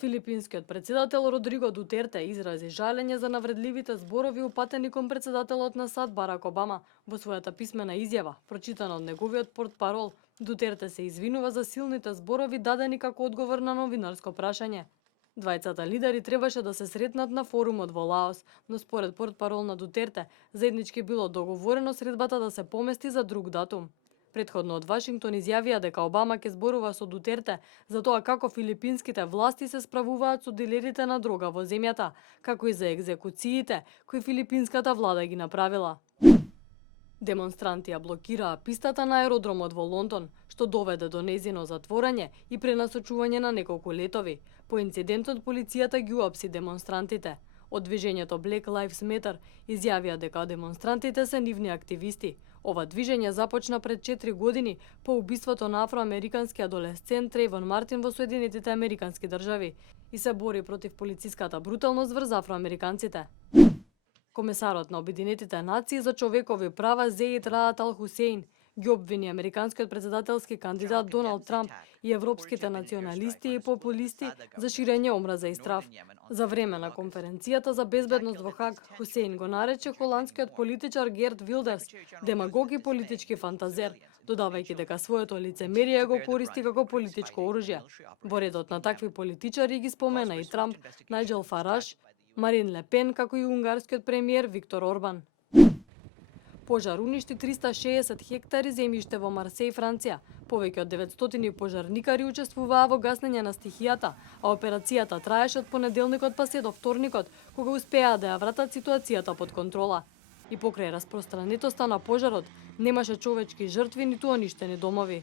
Филипинскиот председател Родриго Дутерте изрази жалење за навредливите зборови упатени кон председателот на САД Барак Обама. Во својата писмена изјава, прочитана од неговиот портпарол, Дутерте се извинува за силните зборови дадени како одговор на новинарско прашање. Двајцата лидери требаше да се сретнат на форумот во Лаос, но според портпарол на Дутерте, заеднички било договорено средбата да се помести за друг датум. Претходно од Вашингтон изјавија дека Обама ќе зборува со Дутерте за тоа како филипинските власти се справуваат со дилерите на дрога во земјата, како и за екзекуциите кои филипинската влада ги направила. Демонстранти ја блокираа пистата на аеродромот во Лондон, што доведе до нејзино затворање и пренасочување на неколку летови. По инцидентот полицијата ги уапси демонстрантите. Од движењето Black Lives Matter изјавија дека демонстрантите се нивни активисти. Ова движење започна пред 4 години по убиството на афроамерикански адолесцент Трейвон Мартин во Соединетите Американски држави и се бори против полициската бруталност врз афроамериканците. Комесарот на Обединетите нации за човекови права Зеид Раат Ал Хусейн ги обвини американскиот председателски кандидат Доналд Трамп и европските националисти и популисти за ширење омраза и страв. За време на конференцијата за безбедност во Хаг, Хусейн го нарече холандскиот политичар Герт Вилдерс демагог и политички фантазер, додавајќи дека своето лицемерие го користи како политичко оружје. Во редот на такви политичари ги спомена и Трамп, Најджел Фараш, Марин Ле Пен, како и унгарскиот премиер Виктор Орбан. Пожар уништи 360 хектари земјиште во Марсеј, Франција. Повеќе од 900 пожарникари учествуваа во гаснење на стихијата, а операцијата траеше од понеделникот па се до вторникот, кога успеа да ја вратат ситуацијата под контрола. И покрај распространетоста на пожарот, немаше човечки жртви ниту уништени домови.